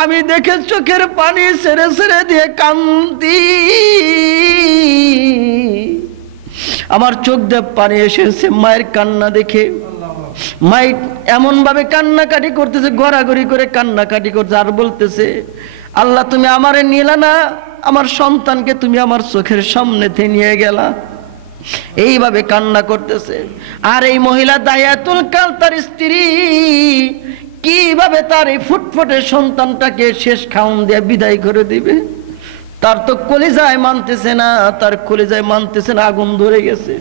আমি দেখে চোখের পানি ছেড়ে ছেড়ে দিয়ে কান্দি, আমার চোখ দিয়ে পানি এসেছে মায়ের কান্না দেখে। মাই এমন ভাবে কান্নাকাটি করতেছে, গড়াগড়ি করে কান্নাকাটি করছে, আর বলতেছে, আল্লাহ তুমি আমারে নিলা না, আমার সন্তানকে তুমি আমার চোখের সামনে থেকে নিয়ে গেলা। এইভাবে কান্না করতেছে। আর এই মহিলা দাহিয়াতুল কাল, তার স্ত্রী, কিভাবে তার এই ফুটফুটে সন্তানটাকে শেষ খাওন দিয়ে বিদায় করে দিবে, তার তো কলিজায় মানতেছে না, তার কলিজায় মানতেছে না, আগুন ধরে গেছে।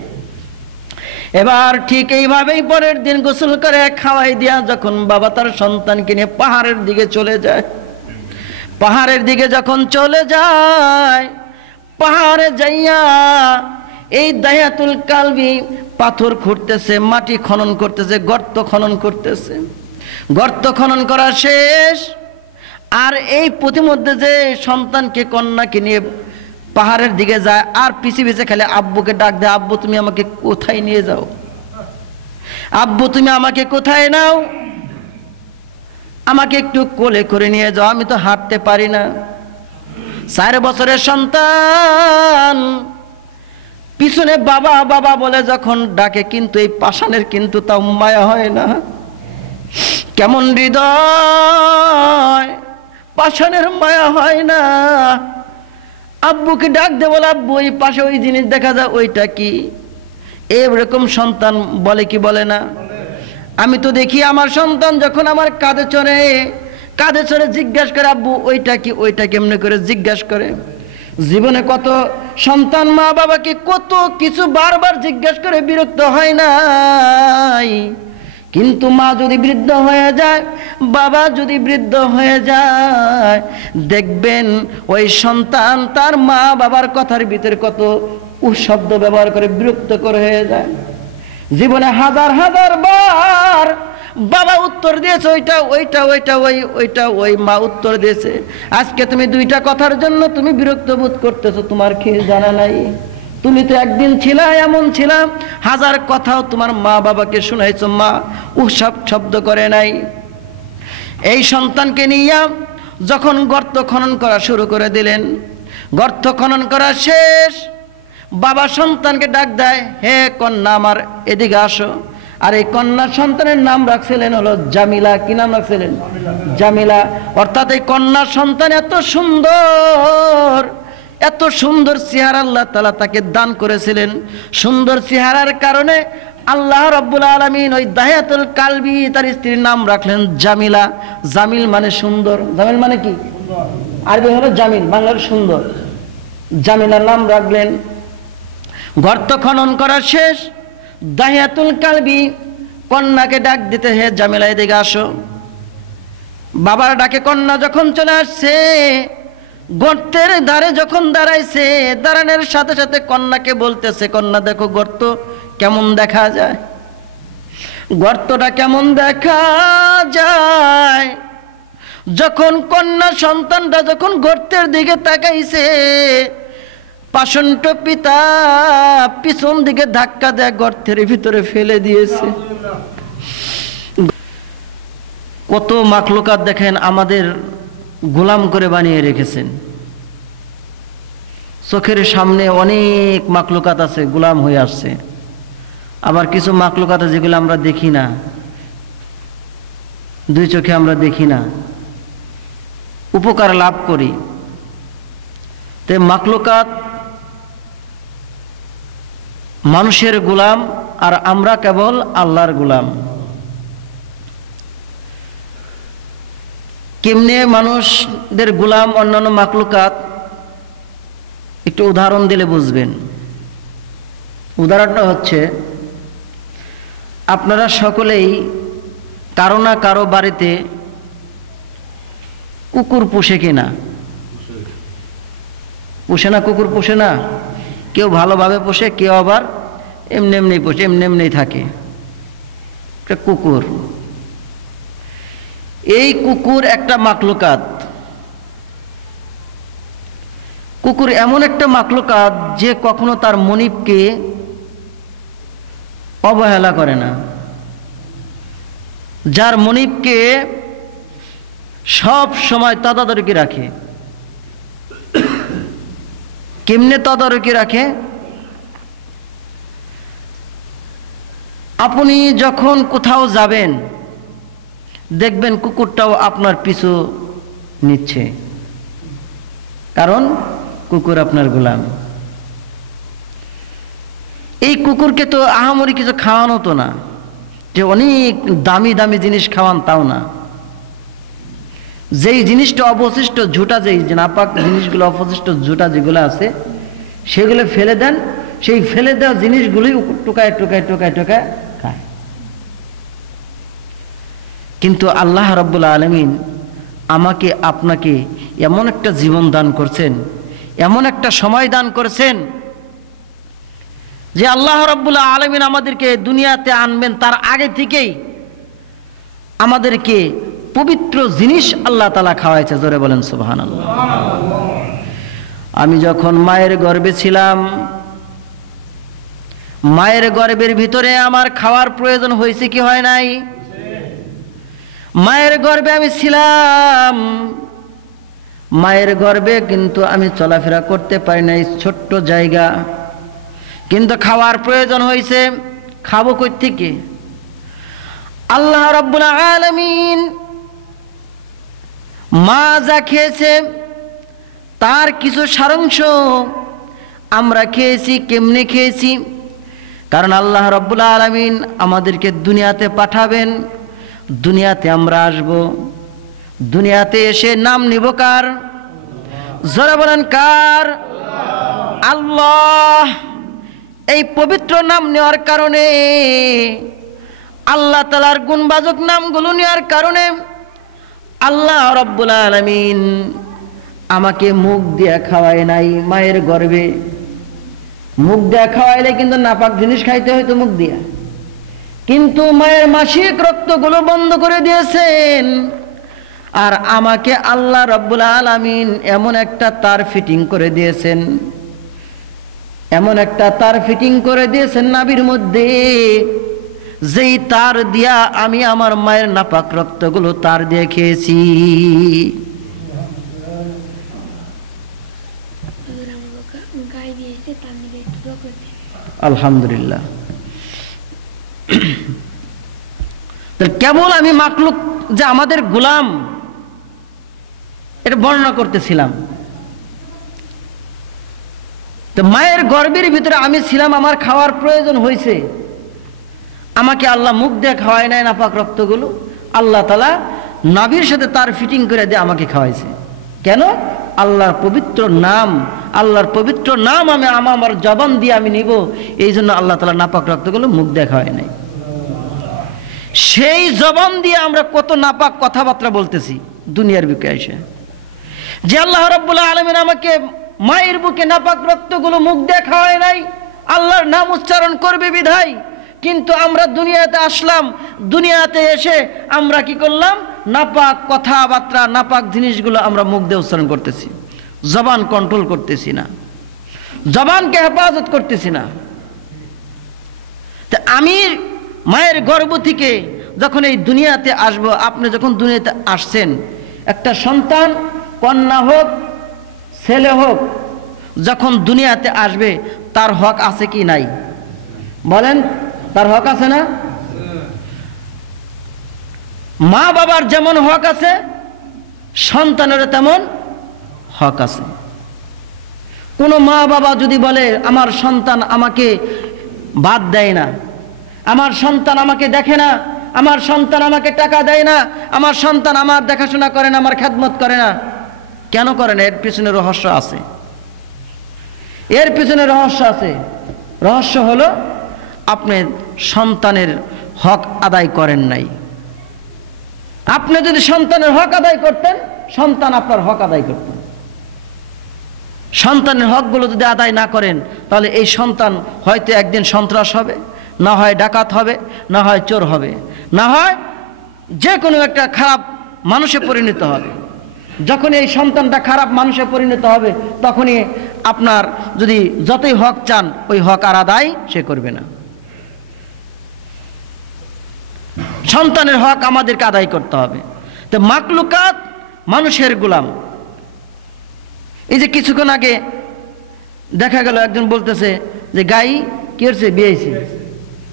এবার ঠিক এইভাবেই পরের দিন গোসল করে খাওয়াই দিয়া যখন বাবা তার সন্তানকে নিয়ে পাহাড়ের দিকে চলে যায়, পাহাড়ের দিকে যখন চলে যায়, পাহাড়ে যাইয়া এই দাহিয়াতুল কালবি পাথর খুঁড়তেছে, মাটি খনন করতেছে, গর্ত খনন করতেছে। গর্ত খনন করা শেষ, আর এই প্রতিমধ্যে যে সন্তানকে কন্যাকে নিয়ে পাহাড়ের দিকে যায়, আর পিছে পিছে খালি আব্বুকে ডাক দেয়, আব্বু তুমি আমাকে কোথায় নিয়ে যাও, আব্বু তুমি আমাকে কোথায় নাও, আমাকে একটু কোলে করে নিয়ে যাও, আমি তো হাঁটতে পারি না। 4 বছরের সন্তান পিছনে বাবা বাবা বলে যখন ডাকে, কিন্তু এই পাষাণের কিন্তু তাও মায়া হয় না। কেমন হৃদয়, পাষাণের মায়া হয় না। আব্বুকে ডাক দে, বলে আব্বু ওই পাশে ওই জিনিস দেখা যায়, ওইটা কি? এরকম সন্তান বলে কি বলে না? আমি তো দেখি আমার সন্তান যখন আমার কাঁধে চড়ে জিজ্ঞাসা করে, আব্বু ওইটা কি, ওইটা কেমনে করে জিজ্ঞাসা করে। জীবনে কত সন্তান মা বাবাকে কত কিছু বারবার জিজ্ঞাসা করে বিরক্ত হয় নাই, কিন্তু মা যদি বৃদ্ধ হয়ে যায়, বাবা যদি বৃদ্ধ হয়ে যায়, দেখবেন ওই সন্তান তার মা বাবার কথার ভিতরে কত শব্দ ব্যবহার করে বিরক্ত করে হয়ে যায়। জীবনে হাজার হাজার বার বাবা উত্তর দিয়েছে ওইটা ওইটা ওইটা ওইটা ওই মা উত্তর দিয়েছে, আজকে তুমি 2টা কথার জন্য তুমি বিরক্ত বোধ করতেছো, তোমার কি জানা নাই? তুমি তো একদিন ছিলা এমন ছিলা, হাজার কথাও তোমার মা বাবাকে শোনাইছো, মা সব শব্দ করে নাই। এই সন্তানকে নিয়ে যখন গর্ত খনন করা শুরু করে দিলেন, গর্ত খনন করা শেষ, বাবা সন্তানকে ডাক দেয়, হে কন্যা আমার এদিকে আসো। আর এই কন্যা সন্তানের নাম রাখছিলেন হলো জামিলা। কি নাম রাখছিলেন? জামিলা। অর্থাৎ এই কন্যা সন্তান এত সুন্দর, এত সুন্দর চেহারা আল্লাহ তাআলা তাকে দান করেছিলেন। সুন্দর চেহারার কারণে আল্লাহ রাব্বুল আলামিন ওই দাহিয়াতুল কালবি তার স্ত্রীর নাম রাখলেন জামিলা। জামিল মানে সুন্দর। জামিল মানে কি? আরবি হলো জামিল, বাংলার সুন্দর। জামিলার নাম রাখলেন। গর্ত খনন করা শেষ, দাহিয়াতুল কালবি কন্যাকে ডাক দিতে, হে জামিলা এদিকে আসো। বাবার ডাকে কন্যা যখন চলে আসছে, গর্তের ধারে যখন দাঁড়াইছে, দাঁড়ানোর সাথে সাথে কন্যাকে বলতেছে, কন্যা দেখো গর্ত কেমন দেখা যায়, গর্তটা কেমন দেখা যায়। যখন কন্যা সন্তানটা যখন গর্তের দিকে তাকাইছে, পাষণ্ড পিতা পিছন দিকে ধাক্কা দেয়, গর্তের ভিতরে ফেলে দিয়েছে। কত মাখলুকাত দেখেন আমাদের গোলাম করে বানিয়ে রেখেছেন। চোখের সামনে অনেক মাখলুকাত আছে, গোলাম হয়ে আসছে। আবার কিছু মাখলুকাত আছে যেগুলো আমরা দেখি না, 2 চোখে আমরা দেখি না, উপকার লাভ করি। তে মাখলুকাত মানুষের গোলাম, আর আমরা কেবল আল্লাহর গোলাম। কেমনে মানুষদের গোলাম অন্যান্য মাখলুকাত, একটু উদাহরণ দিলে বুঝবেন। উদাহরণটা হচ্ছে, আপনারা সকলেই কারো না কারো বাড়িতে কুকুর পোষে কিনা? পোষে না? কুকুর পোষে না? কেউ ভালোভাবে পোষে, কেউ আবার এমনি এমনি পোষে, এমনি এমনি থাকে। কুকুর, এই কুকুর একটা মাখলুকাত। কুকুর এমন একটা মাখলুকাত যে কখনো তার মনিবকে অবহেলা করে না, যার মনিবকে সব সময় তদারকি রাখে। কেমনে তদারকি রাখে? আপনি যখন কোথাও যাবেন দেখবেন কুকুরটাও আপনার পিছু নিচ্ছে, কারণ কুকুর আপনার গোলাম। এই কুকুরকে তো আহামরি কিছু খাওয়ানো তো না, যে অনেক দামি দামি জিনিস খাওয়ান তাও না। যেই জিনিসটা অবশিষ্ট ঝুটা, যেই নাপাক জিনিসগুলো অবশিষ্ট ঝুটা যেগুলো আছে সেগুলো ফেলে দেন, সেই ফেলে দেওয়া জিনিসগুলোই টুকায় টুকায় টুকায় টুকায় খায়। কিন্তু আল্লাহ রাব্বুল আলামিন আমাকে আপনাকে এমন একটা জীবন দান করছেন, এমন একটা সময় দান করেছেন যে আল্লাহ রাব্বুল আলামিন আমাদেরকে দুনিয়াতে আনবেন তার আগে থেকেই আমাদেরকে পবিত্র জিনিস আল্লাহ তাআলা খাওয়াইছে। জোরে বলেন সুবহানাল্লাহ। আমি যখন মায়ের গর্ভে ছিলাম, মায়ের গর্ভের ভিতরে আমার খাওয়ার প্রয়োজন হয়েছে কি হয় নাই? মায়ের গর্ভে আমি ছিলাম, মায়ের গর্ভে কিন্তু আমি চলাফেরা করতে পারি নাই, ছোট্ট জায়গা, কিন্তু খাওয়ার প্রয়োজন হয়েছে। খাবো কই থেকে? আল্লাহ রাব্বুল আলামিন মা যা খেয়েছে তার কিছু সারাংশ আমরা খেয়েছি। কেমনে খেয়েছি? কারণ আল্লাহ রাব্বুল আলামিন আমাদেরকে দুনিয়াতে পাঠাবেন, দুনিয়াতে আমরা আসব, দুনিয়াতে এসে নাম নিব কার? জোরে বলেন কার? আল্লাহ। এই পবিত্র নাম নেওয়ার কারণে, আল্লাহ তাআলার গুণবাচক নামগুলো নেওয়ার কারণে আল্লাহ রাব্বুল আলামিন আমাকে মুখ দিয়ে খাওয়ায় নাই। মায়ের গর্ভে মুখ দিয়ে খাওয়াইলে কিন্তু নাপাক জিনিস খাইতে হইতো মুখ দিয়া, কিন্তু মায়ের মাসিক রক্তগুলো বন্ধ করে দিয়েছেন। আর আমাকে আল্লাহ রাব্বুল আলামিন এমন একটা তার ফিটিং করে দিয়েছেন, এমন একটা তার ফিটিং করে দিয়েছেন নাভির মধ্যে, যেই তার দিয়া আমি আমার মায়ের নাপাক রক্তগুলো তার দিয়ে খেয়েছি। আলহামদুলিল্লাহ। কেবল আমি মাকলুক যে আমাদের গোলাম, এটা বর্ণনা করতেছিলাম। তো মায়ের গর্ভের ভিতরে আমি ছিলাম, আমার খাওয়ার প্রয়োজন হয়েছে, আমাকে আল্লাহ মুখ দিয়ে খাওয়ায় নাই নাপাক রক্তগুলো, আল্লাহ তাআলা নাভির সাথে তার ফিটিং করে দিয়ে আমাকে খাওয়াইছে। কেন? আল্লাহর পবিত্র নাম, আল্লাহর পবিত্র নাম আমি আমার জবান দিয়ে আমি নিব, এই জন্য আল্লাহ তাআলা নাপাক রক্তগুলো মুখ দিয়ে খাওয়ায় নাই। সেই জবান দিয়ে আমরা কত নাপাক কথাবার্তা বলতেছি দুনিয়ার বুকে এসে, যে আল্লাহ রাব্বুল আলামিন আমাকে মায়ের বুকে নাপাক রক্তগুলো মুখ দিয়ে খাওয়ায় নাই, আল্লাহর নাম উচ্চারণ করবে বিধায়। কিন্তু আমরা দুনিয়াতে আসলাম, দুনিয়াতে এসে আমরা কি করলাম? নাপাক কথাবার্তা, নাপাক জিনিসগুলো আমরা মুখ দিয়ে উচ্চারণ করতেছি, জবান কন্ট্রোল করতেছি না, জবানকে হেফাজত করতেছি না। তা আমি মায়ের গর্ভ থেকে যখন এই দুনিয়াতে আসবো, আপনি যখন দুনিয়াতে আসছেন, একটা সন্তান, কন্যা হোক ছেলে হোক, যখন দুনিয়াতে আসবে তার হক আছে কি নাই? বলেন, তার হক আছে না? মা বাবার যেমন হক আছে, সন্তানের তেমন হক আছে। কোনো মা বাবা যদি বলে আমার সন্তান আমাকে বাদ দেয় না, আমার সন্তান আমাকে দেখে না, আমার সন্তান আমাকে টাকা দেয় না, আমার সন্তান আমার দেখাশোনা করে না, আমার খেদমত করে না, কেন করে না? এর পিছনে রহস্য আছে, এর পিছনে রহস্য আছে। রহস্য হলো আপনি সন্তানের হক আদায় করেন নাই। আপনি যদি সন্তানের হক আদায় করতেন, সন্তান আপনার হক আদায় করতেন। সন্তানের হকগুলো যদি আদায় না করেন, তাহলে এই সন্তান হয়তো একদিন সন্ত্রাস হবে, না হয় ডাকাত হবে, না হয় চোর হবে, না হয় যে কোনো একটা খারাপ মানুষে পরিণত হবে। যখন এই সন্তানটা খারাপ মানুষে পরিণত হবে, তখনই আপনার যদি যতই হক চান, ওই হক আর আদায় সে করবে না। সন্তানের হক আমাদেরকে আদায় করতে হবে। তো মাকলুকাত মানুষের গোলাম। এই যে কিছুক্ষণ আগে দেখা গেল একজন বলতেছে যে গাই কি হচ্ছে, বিয়েছে।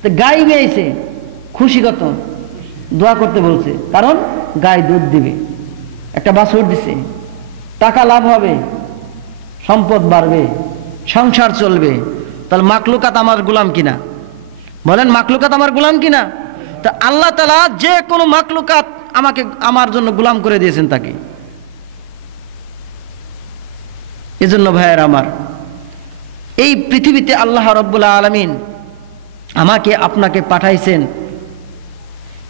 তো গাই বিয়েছে, খুশি কত, দোয়া করতে বলছে, কারণ গাই দুধ দিবে, একটা বাছুর দিছে, টাকা লাভ হবে, সম্পদ বাড়বে, সংসার চলবে। তাহলে মাকলুকাত আমার গোলাম কিনা? বলেন, মাকলুকাত আমার গোলাম কিনা? তা আল্লাহ তাআলা যে কোনো মাকলুকাত আমাকে, আমার জন্য গোলাম করে দিয়েছেন তাকে। এজন্য ভাইয়ের আমার, এই পৃথিবীতে আল্লাহ রাব্বুল আলামিন আমাকে আপনাকে পাঠাইছেন,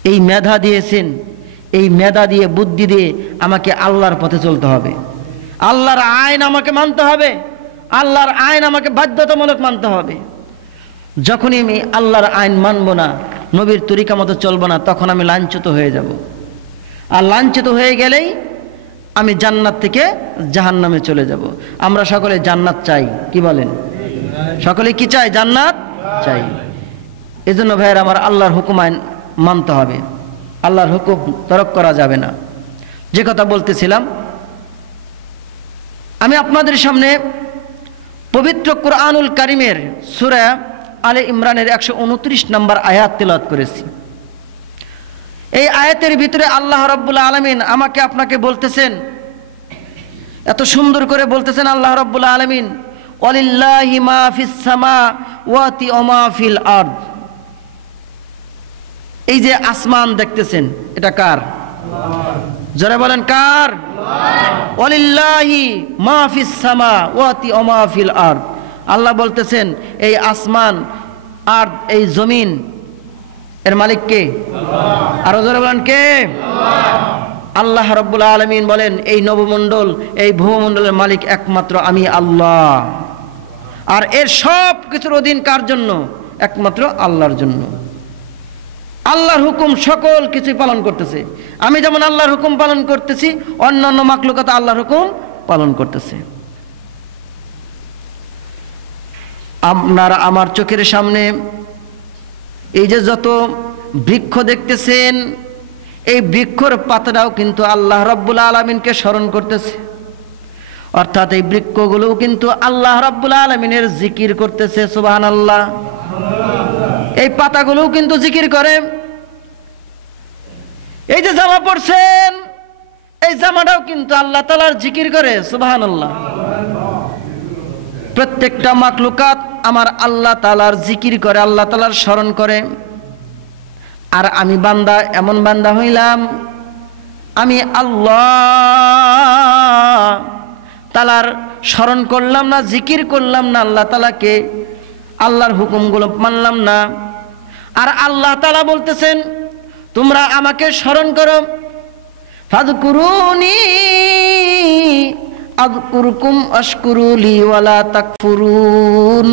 এই মেধা দিয়েছেন, এই মেধা দিয়ে, বুদ্ধি দিয়ে আমাকে আল্লাহর পথে চলতে হবে। আল্লাহর আইন আমাকে মানতে হবে, আল্লাহর আইন আমাকে বাধ্যতামূলক মানতে হবে। যখনই আমি আল্লাহর আইন মানব না, নবীর তরিকা মতো চলবো না, তখন আমি লাঞ্ছিত হয়ে যাব। আর লাঞ্ছিত হয়ে গেলেই আমি জান্নাত থেকে জাহান্নামে চলে যাব। আমরা সকলে জান্নাত চাই, কি বলেন? সকলে কি চাই? জান্নাত চাই। এজন্য ভাইয়ের আমার, আল্লাহর হুকুম আইন মানতে হবে, আল্লাহর হুকুম তরক করা যাবে না। যে কথা বলতেছিলাম, আমি আপনাদের সামনে পবিত্র কুরআনুল কারীমের সূরা আলে ইমরানের 129 নম্বর আয়াত তেলাওয়াত করেছি। এই আয়াতের ভিতরে আল্লাহ রাব্বুল আলামিন আমাকে আপনাকে বলতেছেন, এত সুন্দর করে বলতেছেন আল্লাহ রাব্বুল আলামিন, ওয়ালিল্লাহি মা ফিস সামাওয়াতি ওয়া মা ফিল আরদ। এই যে আসমান দেখতেছেন, এটা কার? জোরে বলেন, কার? ওয়ালিল্লাহি মা ফিস সামাওয়াতি ওয়া মা ফিল আরদ। আল্লাহ বলতেছেন এই আসমান আর এই জমিন এর মালিক কে? আরো জোরে বলেন, কে? আল্লাহ রাব্বুল আলামিন বলেন এই নবমণ্ডল, এই ভূমণ্ডলের মালিক একমাত্র আমি আল্লাহ। আর এর সব কিছুর অধীন কার জন্য? একমাত্র আল্লাহর জন্য। আল্লাহর হুকুম সকল কিছু পালন করতেছে। আমি যেমন আল্লাহর হুকুম পালন করতেছি, অন্যান্য মাখলুকাত আল্লাহর হুকুম পালন করতেছে। আপনারা আমার চোখের সামনে এই যে যত বৃক্ষ দেখতেছেন, এই বৃক্ষর পাতাটাও কিন্তু আল্লাহ রাব্বুল আলামিনকে স্মরণ করতেছে। অর্থাৎ এই বৃক্ষগুলোও কিন্তু আল্লাহ রাব্বুল আলামিনের জিকির করতেছে। সুবহানাল্লাহ। এই পাতাগুলোও কিন্তু জিকির করে। এই যে জামা পরছেন, এই জামাটাও কিন্তু আল্লাহ তাআলার জিকির করে। সুবহানাল্লাহ। প্রত্যেকটা মাখলুকাত আমার আল্লাহ তাআলার জিকির করে, আল্লাহ তাআলার স্মরণ করে। আর আমি বান্দা, এমন বান্দা হইলাম, আমি আল্লাহ তাআলার স্মরণ করলাম না, জিকির করলাম না, আল্লাহ তাআলাকে, আল্লাহর হুকুমগুলো মানলাম না। আর আল্লাহ তাআলা বলতেছেন তোমরা আমাকে স্মরণ করো, ফাযকুরুনি আযকুরকুম আশকুরুলি ওয়ালা তাকফুরুন।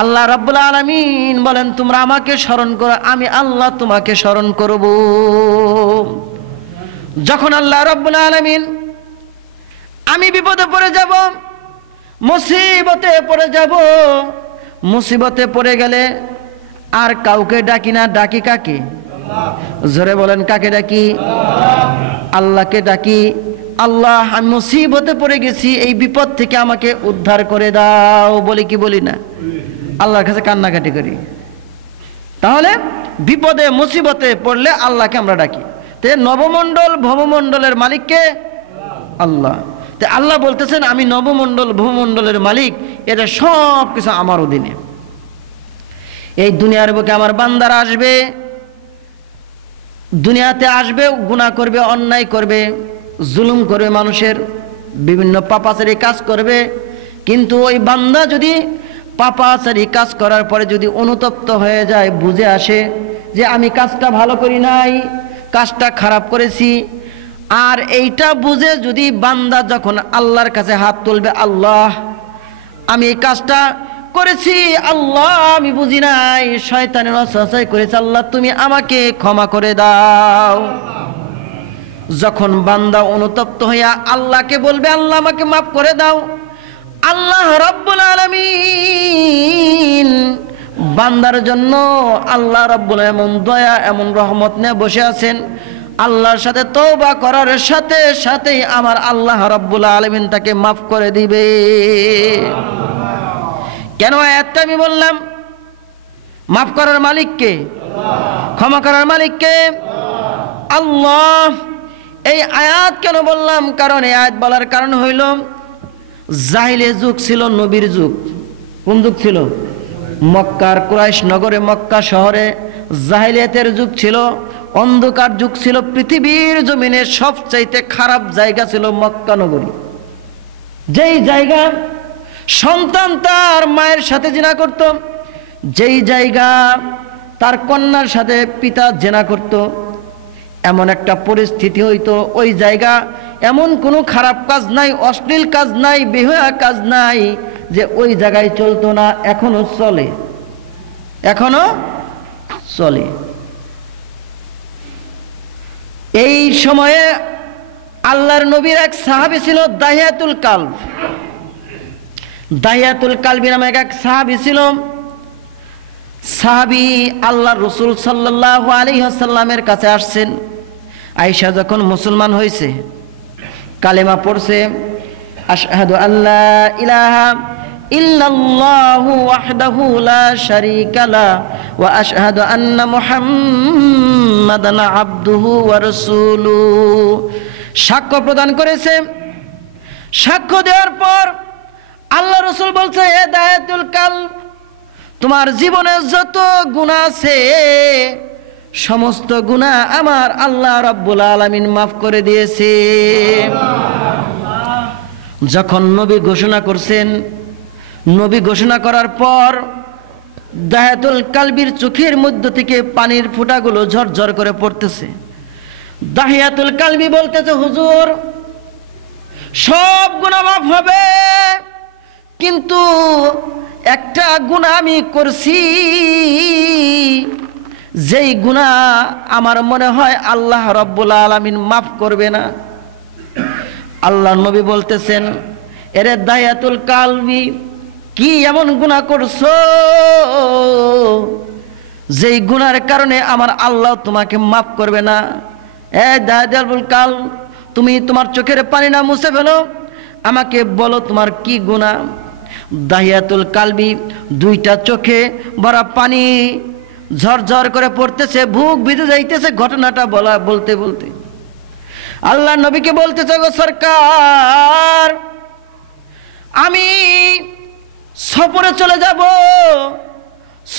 আল্লাহ রাব্বুল আলামিন বলেন তোমরা আমাকে স্মরণ করো, আমি আল্লাহ তোমাকে স্মরণ করব। যখন আল্লাহ রাব্বুল আলামিন, আমি বিপদে পড়ে যাব, মুসিবতে পড়ে যাব, মুসিবতে পড়ে গেলে আর কাউকে ডাকি না, ডাকি কাকে? জোরে বলেন, কাকে ডাকি? আল্লাহকে ডাকি। আল্লাহ, আমি মুসিবতে পড়ে গেছি, এই বিপদ থেকে আমাকে উদ্ধার করে দাও, বলি কি বলি না? আল্লাহর কাছে কান্নাকাটি করি। তাহলে বিপদে মুসিবতে পড়লে আল্লাহকে আমরা ডাকি। তে নবমণ্ডল ভবমণ্ডলের মালিককে? আল্লাহ। তে আল্লাহ বলতেছেন আমি নবমণ্ডল ভবমণ্ডলের মালিক, এটা সব কিছু আমার অধীনে। এই দুনিয়ার বুকে আমার বান্দারা আসবে, দুনিয়াতে আসবে, গুনাহ করবে, অন্যায় করবে, জুলুম করবে, মানুষের বিভিন্ন পাপাচারী কাজ করবে। কিন্তু ওই বান্দা যদি পাপাচারী কাজ করার পরে যদি অনুতপ্ত হয়ে যায়, বুঝে আসে যে আমি কাজটা ভালো করি নাই, কাজটা খারাপ করেছি, আর এইটা বুঝে যদি বান্দা যখন আল্লাহর কাছে হাত তুলবে, আল্লাহ আমি এই কাজটা করেছি, আল্লাহ আমি বুঝি নাই, শয়তানের ওয়াসওয়াসায় করেছি, আল্লাহ তুমি আমাকে ক্ষমা করে দাও। যখন বান্দা অনুতপ্ত হইয়া আল্লাহকে বলবে আল্লাহ আমাকে মাফ করে দাও, আল্লাহ রাব্বুল আলামিন বান্দার জন্য, আল্লাহ রাব্বুল এমন দয়া, এমন রহমত নিয়ে বসে আছেন। আল্লাহর সাথে তওবা করার সাথে সাথেই আমার আল্লাহ রাব্বুল আলামিন তাকে মাফ করে দিবে। কেন আয়াতটা আমি বললাম? মাফ করার মালিক কে? ক্ষমা করার মালিক কে? আল্লাহ। এই আয়াত কেন বললাম? কারণ এই আয়াত বলার কারণ হইল জাহিলিয়া যুগ ছিল নবীর যুগ। কোন যুগ ছিল? মক্কার কুরাইশ নগরে, মক্কা শহরে জাহিলিয়াতের যুগ ছিল, অন্ধকার যুগ ছিল। পৃথিবীর জমিনে সবচাইতে খারাপ জায়গা ছিল মক্কা নগরী। যেই জায়গা সন্তান তার মায়ের সাথে জিনা করত, যেই জায়গা তার কন্যার সাথে পিতা জিনা করত, এমন একটা পরিস্থিতি হইতো। ওই জায়গা এমন কোনো খারাপ কাজ নাই, অশ্লীল কাজ নাই, বেহুয়া কাজ নাই যে ওই জায়গায় চলতো না। এখনো চলে, এখনো চলে। এই সময়ে আল্লাহর নবীর এক সাহাবী ছিল দাহিয়াতুল কালব। দাহিয়াতুল কালবি নামে এক সাহাবী ছিল। সাহাবী আল্লাহর রাসূল সাল্লাল্লাহু আলাইহি ওয়াসাল্লামের কাছে আসছেন। আয়েশা যখন মুসলমান হয়েছে, কালেমা পড়ছে, আশহাদু আল্লা ইলাহা ইল্লাল্লাহু ওয়াহদাহু লা শারীকা লা ওয়া আশহাদু আন্না মুহাম্মাদান আবদুহু ওয়া রাসূলুহু, সাক্ষ্য প্রদান করেছে। সাক্ষ্য দেওয়ার পর আল্লাহ রাসূল বলছে, হে দাহিয়াতুল কালব, তোমার জীবনে যত গুনাহ আছে সমস্ত গুনাহ আমার আল্লাহ রাব্বুল আলামিন মাফ করে দিয়েছে। যখন নবী ঘোষণা করছেন, নবী ঘোষণা করার পর দাহিয়াতুল কালবির চোখের মধ্য থেকে পানির ফোঁটাগুলো ঝরঝর করে পড়তেছে। দাহিয়াতুল কালবি বলতেছে, হুজুর সব গুনাহ মাফ হবে, কিন্তু একটা গুনাহ আমি করছি, যেই গুনাহ আমার মনে হয় আল্লাহ রাব্বুল আলামিন মাফ করবে না। আল্লাহর নবী বলতেছেন, এরে দাহিয়াতুল কালবি, কি এমন গুনাহ করছো যেই গুনার কারণে আমার আল্লাহ তোমাকে মাফ করবে না? এ দাহিয়াতুল কালব, তুমি তোমার চোখের পানি না মুছে ফেলো, আমাকে বলো তোমার কি গুনাহ। দাহিয়াতুল কালবি দুইটা চোখে ভরা পানি ঝরঝর করে পড়তেছে, বুক ভিজে যাইতেছে। ঘটনাটা বলতে বলতে আল্লাহ নবীকে বলতেছে, গো সরকার, আমি সফরে চলে যাব।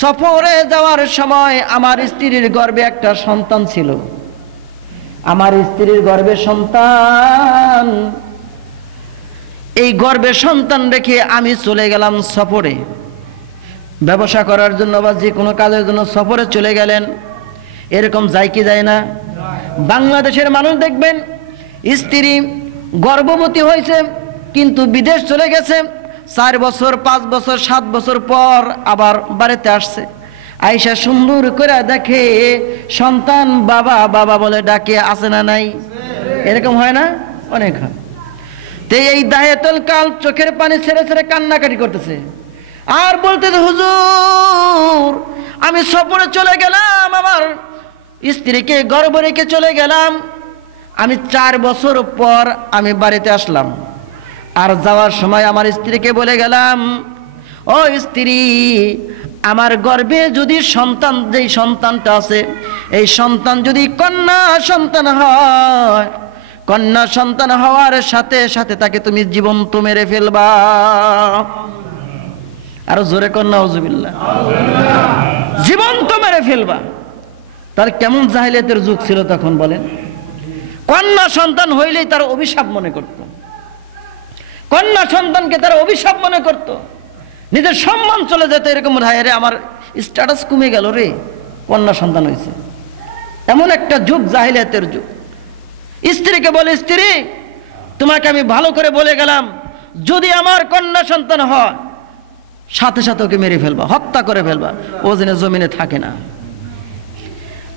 সফরে যাওয়ার সময় আমার স্ত্রীর গর্ভে একটা সন্তান ছিল। আমার স্ত্রীর গর্ভে সন্তান, এই গর্ভে সন্তান রেখে আমি চলে গেলাম সফরে, ব্যবসা করার জন্য বা যে কোনো কাজের জন্য সফরে চলে গেলেন। এরকম যায় কি যায় না? বাংলাদেশের মানুষ দেখবেন স্ত্রী গর্ভবতী হয়েছে কিন্তু বিদেশ চলে গেছে, 4 বছর 5 বছর 7 বছর পর আবার বাড়িতে আসছে। আয়েশা সুন্দর করে দেখে সন্তান বাবা বাবা বলে ডাকে, আছে না নাই? এরকম হয় না? অনেক হয়। তো এই দাহিয়াতুল কালব চোখের পানি ছেড়ে ছেড়ে কান্নাকাটি করতেছে আর বলতেছে, হুজুর আমি সফরে চলে গেলাম, আমার স্ত্রীকে গর্ভে রেখে চলে গেলাম, আমি 4 বছর পর আমি বাড়িতে আসলাম। আর যাওয়ার সময় আমার স্ত্রীকে বলে গেলাম, ও স্ত্রী, আমার গর্ভে যদি সন্তান, যেই সন্তানটা আছে এই সন্তান যদি কন্যা সন্তান হয়, কন্যা সন্তান হওয়ার সাথে সাথে তাকে তুমি জীবন্ত মেরে ফেলবা। আরো জোরে কন্যা নাউজুবিল্লাহ, জীবন্ত মেরে ফেলবা। তার কেমন জাহিলিয়াতের যুগ ছিল তখন বলেন? কন্যা সন্তান হইলেই তার অভিশাপ মনে করত, কন্যা সন্তানকে তারা অভিশাপ মনে করত, নিজের সম্মান চলে যেত। এরকম, হায় রে আমার স্ট্যাটাস কমে গেল রে, কন্যা সন্তান হয়েছে। এমন একটা যুগ জাহিলিয়াতের যুগ। স্ত্রীকে বলে, স্ত্রী তোমাকে আমি ভালো করে বলে গেলাম, যদি আমার কন্যা সন্তান হয় সাথে সাথে ওকে মেরে ফেলবা, হত্যা করে ফেলবা, ও যেন জমিনে থাকে না।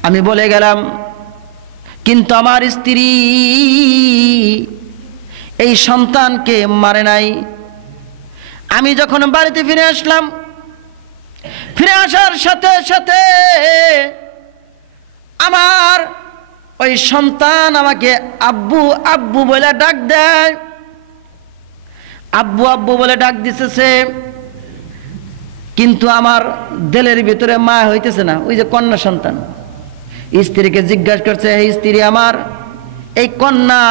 আমি বলে গেলাম, কিন্তু আমার স্ত্রী এই সন্তানকে মারে নাই। আমি যখন বাড়িতে ফিরে আসলাম, ফিরে আসার সাথে সাথে আমার ওই সন্তান আমাকে আব্বু আব্বু বলে ডাক দেয়। আব্বু আব্বু বলে ডাক দিতেছে, কিন্তু আমার দিলের ভিতরে মা হইতেছে না। ওই যে কন্যা সন্তান, স্ত্রীকে জিজ্ঞাসা করছে, হে স্ত্রী আমার, এই কন্যা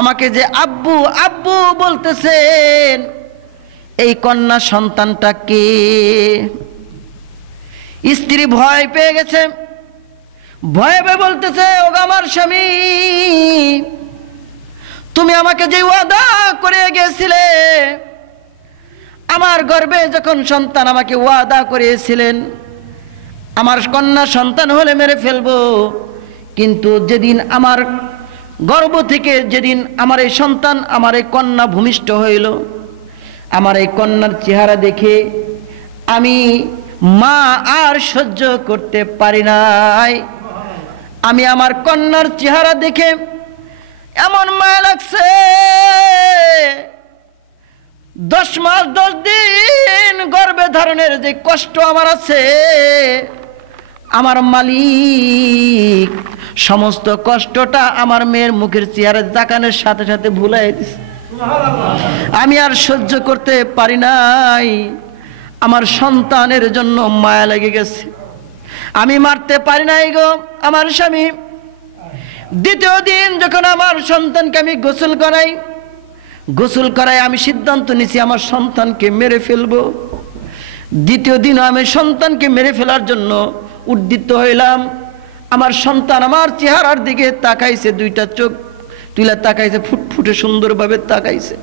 আমাকে যে আব্বু আব্বু বলতেছেন, এই কন্যা সন্তানটা কে? স্ত্রী ভয় পেয়ে গেছে, ভয়ে পেয়ে বলতেছে, ও আমার স্বামী, তুমি আমাকে যে ওয়াদা করে গেছিলে, আমার গর্ভে যখন সন্তান আমাকে ওয়াদা করেছিলেন আমার কন্যা সন্তান হলে মেরে ফেলবো, কিন্তু যেদিন আমার গর্ভ থেকে যেদিন আমার এই সন্তান আমার এই কন্যা ভূমিষ্ঠ হইল, আমার এই কন্যার চেহারা দেখে আমি মা আর সহ্য করতে পারি নাই। আমি আমার কন্যার চেহারা দেখে এমন মায়া লাগছে, 10 মাস 10 দিন গর্ভে ধারণের যে কষ্ট আমার আছে, আমার মালিক সমস্ত কষ্টটা আমার মেয়ের মুখের চেহারা তাকানোর সাথে সাথে ভুলাই দিছে। আমি আর সহ্য করতে পারি নাই, আমার সন্তানের জন্য মায়া লেগে গেছে, আমি মারতে পারি নাই গো আমার স্বামী। দ্বিতীয় দিন যখন আমার সন্তানকে আমি গোসল করাই আমি সিদ্ধান্ত নিছি আমার সন্তানকে মেরে ফেলবো। দ্বিতীয় দিন আমি সন্তানকে মেরে ফেলার জন্য উদ্যত হইলাম। আমার সন্তান আমার চেহারার দিকে তাকাইছে, 2টা চোখ তুলে তাকাইছে, ফুটফুটে সুন্দরভাবে তাকাইছে।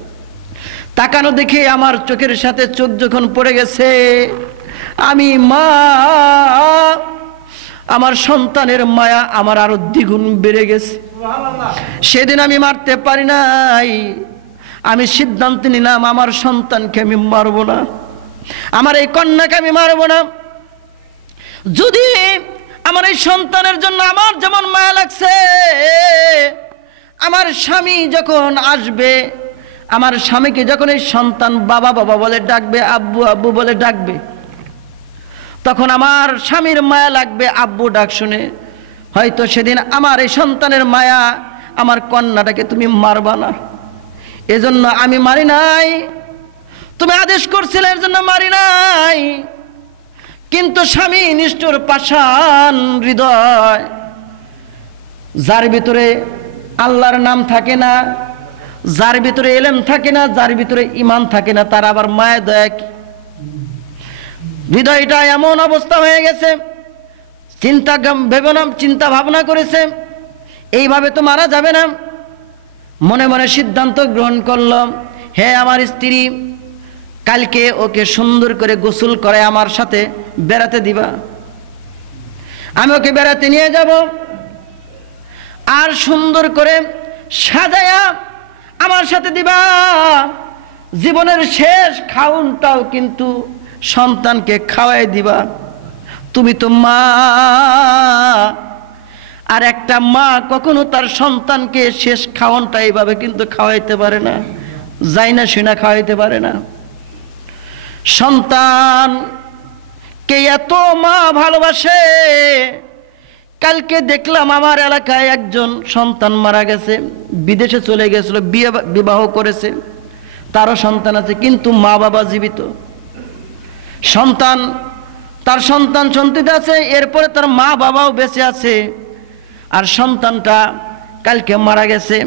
তাকানো দেখে আমার চোখের সাথে চোখ যখন পড়ে গেছে, আমি মা, আমার সন্তানের মায়া আমার আরো দ্বিগুণ বেড়ে গেছে। সেদিন আমি মারতে পারি নাই, আমি সিদ্ধান্ত নিলাম আমার সন্তানকে আমি মারবো না, আমার এই কন্যাকে আমি মারবো না। যদি আমার এই সন্তানের জন্য আমার যেমন মায়া লাগছে, আমার স্বামী যখন আসবে, আমার স্বামীকে যখন এই সন্তান বাবা বাবা বলে ডাকবে, আব্বু আব্বু বলে ডাকবে, তখন আমার স্বামীর মায়া লাগবে আব্বু ডাক শুনে। হয়তো সেদিন আমার এই সন্তানের মায়া, আমার কন্যাটাকে তুমি মারবা না, এজন্য আমি মারি নাই। তুমি আদেশ করছিলে এর জন্য মারি নাই। কিন্তু স্বামী নিষ্ঠুর পাষাণ হৃদয়, যার ভিতরে আল্লাহর নাম থাকে না, যার ভিতরে ইলম থাকে না, যার ভিতরে ঈমান থাকে না, তার আবার মায়া দয়া কি? হৃদয়টা এমন অবস্থা হয়ে গেছে, চিন্তা ভাবনা করেছে এইভাবে তো মারা যাবে না। মনে মনে সিদ্ধান্ত গ্রহণ করলো, হে আমার স্ত্রী, কালকে ওকে সুন্দর করে গোসল করে আমার সাথে বেড়াতে দিবা, আমি ওকে বেড়াতে নিয়ে যাব, আর সুন্দর করে সাজায়া আমার সাথে দিবা। জীবনের শেষ খাউনটাও কিন্তু সন্তানকে খাওয়াই দিবা। তুমি তো মা, আর একটা মা কখনো তার সন্তানকে শেষ খাওয়ানটা এইভাবে কিন্তু খাওয়াইতে পারে না, যাই না শুনা খাওয়াইতে পারে না। সন্তান কে এত মা ভালোবাসে। কালকে দেখলাম আমার এলাকায় একজন সন্তান মারা গেছে, বিদেশে চলে গেছিল, বিবাহ করেছে, তারও সন্তান আছে, কিন্তু মা বাবা জীবিত। তার সন্তান সন্ততি আছে, এরপরে তার মা বাবাও বেঁচে আছে, আর সন্তানটা কালকে মারা গেছে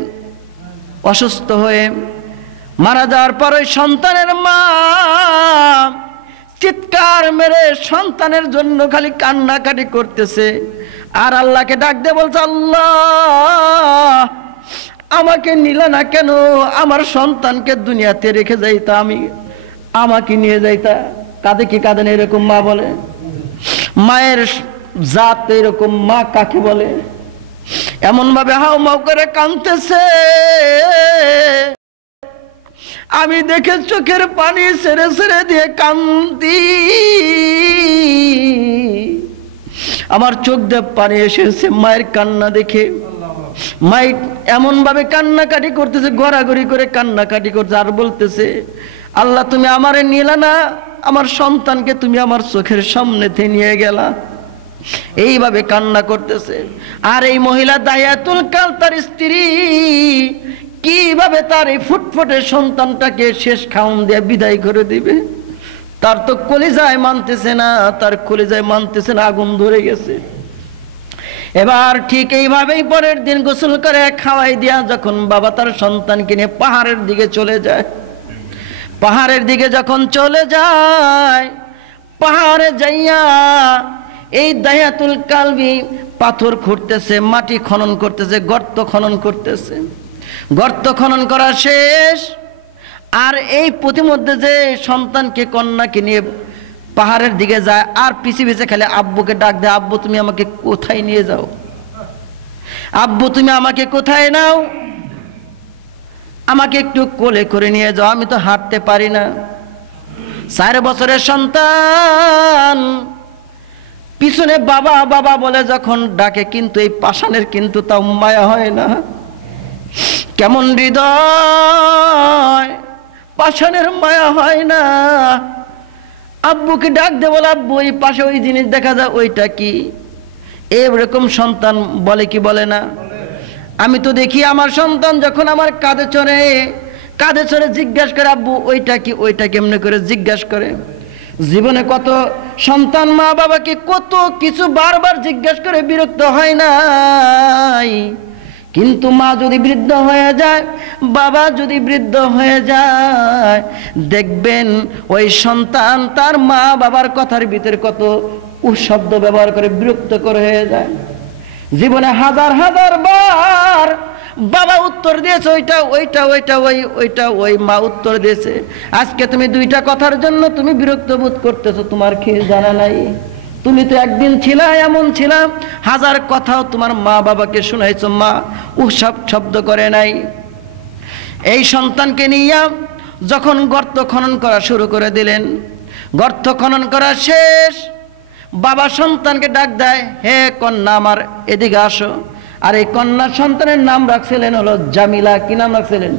অসুস্থ হয়ে। মারা যাওয়ার পর ওই সন্তানের মা চিৎকার মেরে সন্তানের জন্য খালি কান্নাকাটি করতেছে, আর আল্লাহকে ডাক দিয়ে বলছে, আল্লাহ আমাকে নিলে না কেন, আমার সন্তানকে দুনিয়াতে রেখে যাইতা, আমাকে নিয়ে যাইতা। কাঁদে কি কাঁদে না এরকম মা বলে? মায়ের জাত এরকম, মা কাকে বলে? এমন ভাবে হাও মাও করে কাঁদতেছে, আমি দেখে চোখের পানি ছেড়ে ছেড়ে দিয়ে কান্দি, আমার চোখ দিয়ে পানি এসেছে মায়ের কান্না দেখে। মাই এমন ভাবে কান্নাকাটি করতেছে, গড়াগড়ি করে কান্নাকাটি করছে, আর বলতেছে, আল্লাহ তুমি আমারে নিলে না, আমার সন্তানকে তুমি আমার চোখের সামনে নিয়ে গেলা, এইভাবে কান্না করতেছে। আর এই মহিলা দাহিয়াতুল কাল তার স্ত্রী কিভাবে তার এই ফুটফুটে সন্তানটাকে শেষ খাওন দিয়ে বিদায় করে দিবে, তার তো কলিজায় মানতেছে না, তার কলিজায় মানতেছে না, আগুন ধরে গেছে। এবার ঠিক এইভাবেই পরের দিন গোসল করে খাওয়াই দিয়া যখন বাবা তার সন্তানকে নিয়ে পাহাড়ের দিকে চলে যায়, পাহাড়ের দিকে যখন চলে যায়, পাহাড়ে যাইয়া এই দাহিয়াতুল কালবি পাথর খুঁড়তেছে, মাটি খনন করতেছে, গর্ত খনন করতেছে। গর্ত খনন করা শেষ, আর এই প্রতিমধ্যে যে সন্তানকে কন্যাকে নিয়ে পাহাড়ের দিকে যায়, আর পিছে পিছে খালি আব্বুকে ডাক দেয়, আব্বু তুমি আমাকে কোথায় নিয়ে যাও, আব্বু তুমি আমাকে কোথায় নাও, আমাকে একটু কোলে করে নিয়ে যাও, আমি তো হাঁটতে পারি না। 4 বছরের সন্তান পিছনে বাবা বাবা বলে যখন ডাকে, কিন্তু এই পাষাণের কিন্তু তাও মায়া হয় না। কেমন হৃদয়, পাষাণের মায়া হয় না। আব্বুকে ডাক দে, বলে আব্বু ওই পাশে ওই জিনিস দেখা যায়, ওইটা কি? এরকম সন্তান বলে কি বলে না? আমি তো দেখি আমার সন্তান যখন আমার কাঁধে চড়ে জিজ্ঞাসা করে, আব্বু ওইটা কি, ওইটা কেমনে করে জিজ্ঞাসা করে। জীবনে কত সন্তান মা বাবাকে কত কিছু বারবার জিজ্ঞাসা করে বিরক্ত হয় নাই, কিন্তু মা যদি বৃদ্ধ হয়ে যায়, বাবা যদি বৃদ্ধ হয়ে যায়, দেখবেন ওই সন্তান তার মা বাবার কথার ভিতরে কত শব্দ ব্যবহার করে বিরক্ত করে হয়ে যায়। জীবনে হাজার হাজার বার বাবা উত্তর দিয়েছে ওইটা ওইটা ওইটা ওইটা ওই মা উত্তর দিয়েছে, আজকে তুমি 2টা কথার জন্য তুমি বিরক্ত বোধ করতেছো, তোমার কি জানা নাই? তুমি তো একদিন ছিলা এমন ছিলা, হাজার কথাও তোমার মা বাবাকে শোনাইছো, মা সব শব্দ করে নাই। এই সন্তানকে নিয়ে যখন গর্ত খনন করা শুরু করে দিলেন, গর্ত খনন করা শেষ, বাবা সন্তানকে ডাক দেয়, হে কন্যা আমার এদিকে আসো। আর এই কন্যা সন্তানের নাম রাখছিলেন হলো জামিলা। কি নাম রাখছিলেন?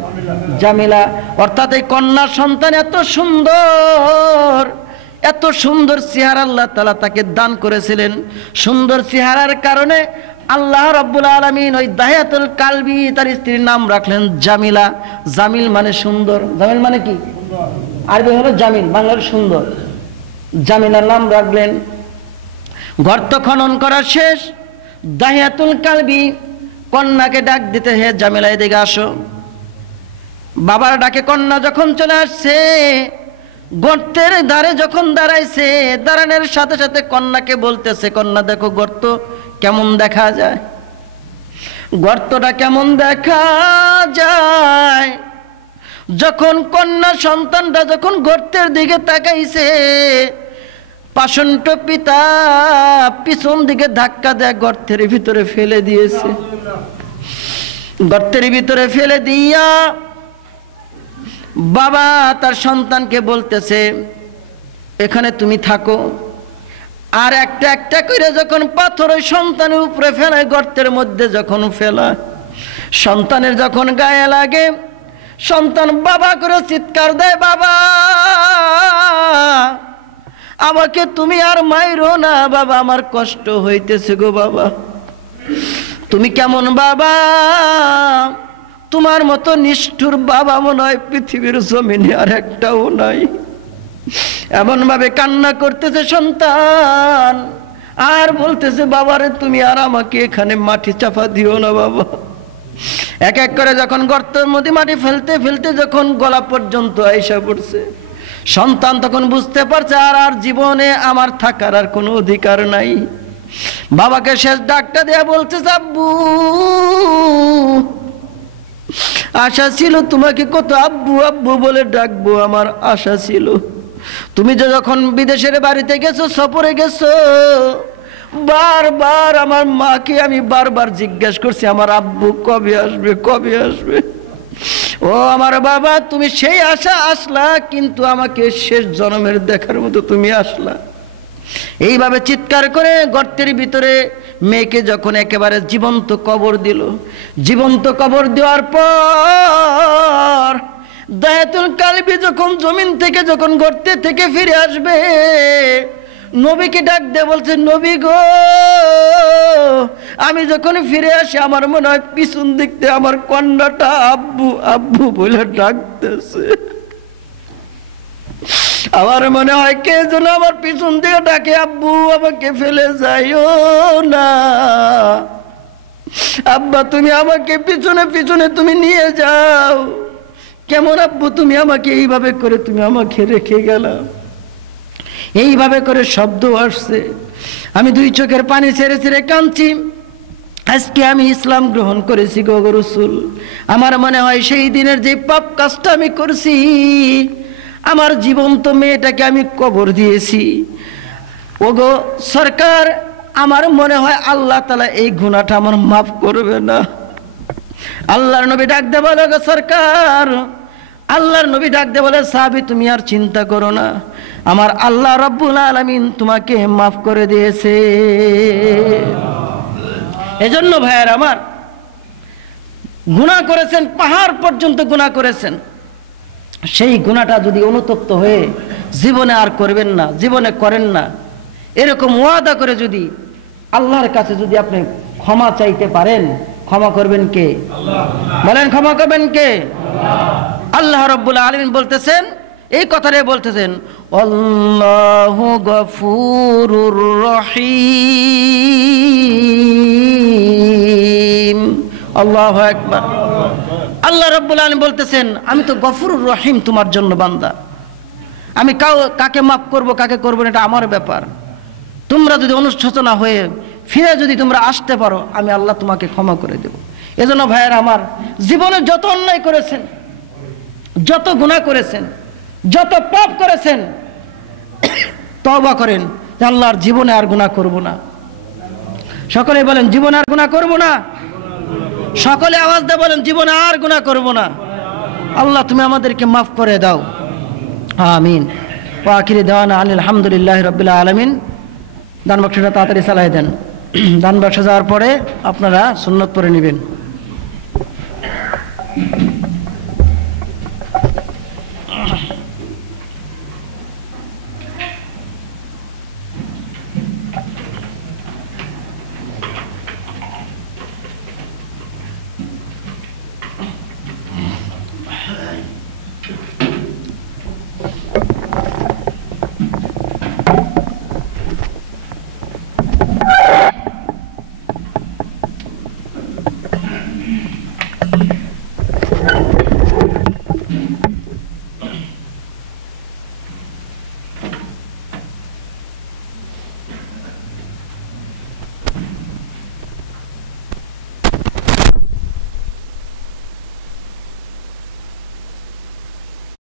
জামিলা। অর্থাৎ এই কন্যা সন্তান এত সুন্দর, এত সুন্দর চেহারা আল্লাহ তাআলা তাকে দান করেছিলেন। সুন্দর চেহারার কারণে আল্লাহ রাব্বুল আলামিন ওই দাহিয়াতুল কালবি তার স্ত্রীর নাম রাখলেন জামিলা। জামিল মানে সুন্দর, জামিল মানে কি? আরবি হলো জামিল, বাংলার সুন্দর। জামিলার নাম রাখলেন। গর্ত খনন করা শেষ, দাহিয়াতুল কালবি কন্যাকে ডাক দিতে, হে জামিলা এদিকে আসো। বাবার ডাকে কন্যা যখন চলে আসছে, গর্তের ধারে যখন দাঁড়াইছে, দাঁড়ানোর সাথে সাথে কন্যাকে বলতেছে, কন্যা দেখো গর্ত কেমন দেখা যায়, গর্তটা কেমন দেখা যায়। যখন কন্যা সন্তানটা যখন গর্তের দিকে তাকাইছে, পাষণ্ড পিতা পিছন দিকে ধাক্কা দেয়, গর্তের ভিতরে ফেলে দিয়েছে। গর্তের ভিতরে ফেলে দিয়া বাবা তার সন্তানকে বলতেছে, এখানে তুমি থাকো। আর একটা একটা করে যখন পাথর ওই সন্তানের উপরে ফেলায়, গর্তের মধ্যে যখন ফেলা, সন্তানের যখন গায়ে লাগে, সন্তান বাবা করে চিৎকার দেয়, বাবা আমাকে তুমি আর মাইরো না বাবা, আমার কষ্ট হইতেছে গো বাবা। তুমি কেমন বাবা, তোমার মতো নিষ্ঠুর বাবা মনে হয় পৃথিবীর জমিনে আর একটাও নাই। এমন ভাবে কান্না করতেছে সন্তান, আর বলতেছে, বাবারে তুমি আর আমাকে এখানে মাটি চাপা দিও না বাবা। এক এক করে যখন গর্তের মধ্যে মাটি ফেলতে ফেলতে যখন গলা পর্যন্ত আইসা পড়ছে, সন্তান তখন বুঝতে পারছে আর জীবনে আমার থাকার আর কোনো অধিকার নাই। বাবাকে শেষ ডাকটা দেয়া বলছে, আব্বু আশা ছিল তোমাকে কত আব্বু আব্বু বলে ডাকবো, আমার আশা ছিল। তুমি যে যখন বিদেশের বাড়িতে গেছো, সফরে গেছো, বারবার আমার মাকে আমি বারবার জিজ্ঞাসা করছি, আমার আব্বু কবে আসবে, কবে আসবে। ও আমার বাবা, তুমি সেই আশা আসলা, কিন্তু আমাকে শেষ জন্মের দেখার মতো তুমি আসলা। এইভাবে চিৎকার করে গর্তের ভিতরে মেয়েকে যখন একেবারে জীবন্ত কবর দিল, জীবন্ত কবর দেওয়ার পর দাহিয়াতুল কালবি যখন জমিন থেকে যখন গর্তে থেকে ফিরে আসবে, নবীকে ডাক দিয়ে বলছে, নবী গো, আমি যখন ফিরে আসি আমার মনে হয় পিছন দিক দিয়ে আমার কন্যাটা আব্বু আব্বু বলে ডাকতেছে। আমার মনে হয় কে যেন আমার পিছন দিয়ে ডাকে, আব্বু আমাকে ফেলে যাইও না, আব্বা তুমি আমাকে পিছনে পিছনে তুমি নিয়ে যাও। কেমন আব্বু তুমি আমাকে এইভাবে করে তুমি আমাকে রেখে গেলা। এইভাবে করে শব্দ আসছে, আমি দুই চোখের পানি ছেড়ে ছেড়ে কাঁদছি। আজকে আমি ইসলাম গ্রহণ করেছি গো রাসূল। আমার মনে হয় সেই দিনের যে পাপ কাজটা আমি করছি, আমার জীবন্ত মেয়েটাকে আমি কবর দিয়েছি। ওগো সরকার, আমার মনে হয় আল্লাহ তাআলা এই গুনাহটা আমার মাফ করবে না। আল্লাহর নবী ডাক দিয়ে বলে, গো সরকার, আল্লাহর নবী ডাক দিয়ে বলে, সাহাবী তুমি আর চিন্তা করো না, আমার আল্লাহ রাব্বুল আলামিন তোমাকে মাফ করে দিয়েছে। এজন্য ভাইয়ার আমার, গুনাহ করেছেন, পাহাড় পর্যন্ত গুনাহ করেছেন, সেই গুনাহটা যদি অনুতপ্ত হয়ে জীবনে আর করবেন না, জীবনে করেন না, এরকম ওয়াদা করে যদি আল্লাহর কাছে যদি আপনি ক্ষমা চাইতে পারেন, ক্ষমা করবেন কে? বলেন ক্ষমা করবেন কে? আল্লাহ রাব্বুল আলামিন বলতেছেন, এই কথাটাই বলতেছেন, আল্লাহু গফুরুর রহিম। আল্লাহু আকবার। আল্লাহ রাব্বুল আলামিন বলতেছেন, আমি তো গফুরুর রহিম তোমার জন্য বান্দা, আমি কাকে মাফ করব কাকে করব না এটা আমার ব্যাপার। তোমরা যদি অনুশোচনা হয়ে ফিরে যদি তোমরা আসতে পারো, আমি আল্লাহ তোমাকে ক্ষমা করে দেব। এজন্য ভাইয়েরা আমার, জীবনে যত অন্যায় করেছেন, যত গুনাহ করেছেন, যত পাপ করেছেন, তওবা করেন যে আল্লাহর জীবনে আর গুনাহ করব না। সকলে বলেন জীবনে আর গুনাহ করব না। সকলে আওয়াজ দিয়ে বলেন জীবনে আর গুনাহ করব না। আল্লাহ তুমি আমাদেরকে মাফ করে দাও, আমিন। ওয়া আখিরি দাওয়ানা আলহামদুলিল্লাহি রাব্বিল আলামিন। দান বাক্সটা তাড়াতাড়ি চালাই দেন। দান বাক্স যাওয়ার পরে আপনারা সুন্নত পড়ে নেবেন।